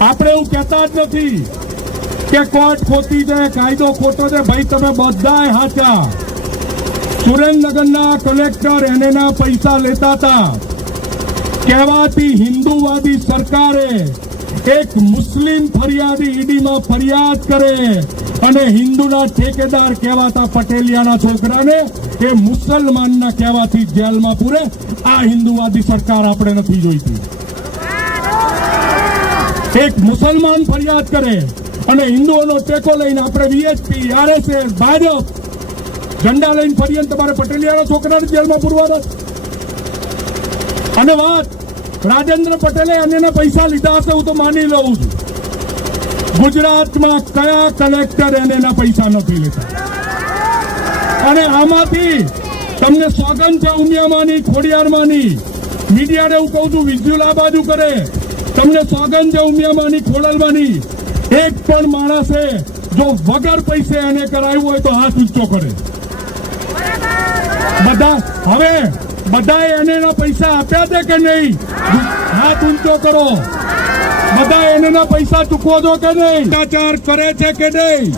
આપણે એવું કહેતા જ નથી કે કોર્ટ ખોટી છે, કાયદો ખોટો છે. ભાઈ તમે બધાય હાચા. સુરેન્દ્રનગરના કલેક્ટર એના પૈસા લેતા હતા. કહેવાતી હિન્દુવાદી સરકારે એક મુસ્લિમ ફરિયાદી ઈડીમાં ફરિયાદ કરે અને હિન્દુના ઠેકેદાર કહેવાતા પટેલિયાના છોકરાને એ મુસલમાનના કહેવાથી જેલમાં પૂરે. આ હિન્દુવાદી સરકાર આપણે નથી જોઈતી. એક મુસલમાન ફરિયાદ કરે અને હિન્દુઓનો ટેકો લઈને આપણે વીએચપી, આરએસએસ, ભાજપ ઝંડા લઈને ફરીએ તમારે પટેલિયાના છોકરાને જેલમાં પૂરવાના. અને વાત રાજેન્દ્ર પટેલે અન્યના પૈસા લીધા હશે હું તો માની લઉં છું. ગુજરાતમાં કયા કલેક્ટર એના પૈસા નથી લેતા? અને આમાંથી તમને સોગંદ છે ઉમિયામાંની, ખોડિયારમાંની. મીડિયાને હું કહું છું વિઝ્યુઅલ આ બાજુ કરે. તમને સોગંદ છે ઉમિયામાંની, ખોડલમાંની. એક પણ માણસે જો વગર પૈસે એને કરાવ્યું હોય તો હાથ ઊંચો કરે. બધા હવે બધાએ એના પૈસા આપ્યા છે કે નહીં? હાથ ઊંચો કરો. બધા એના પૈસા ચૂકવો છો કે નહીં? ભ્રષ્ટાચાર કરે છે કે નહીં?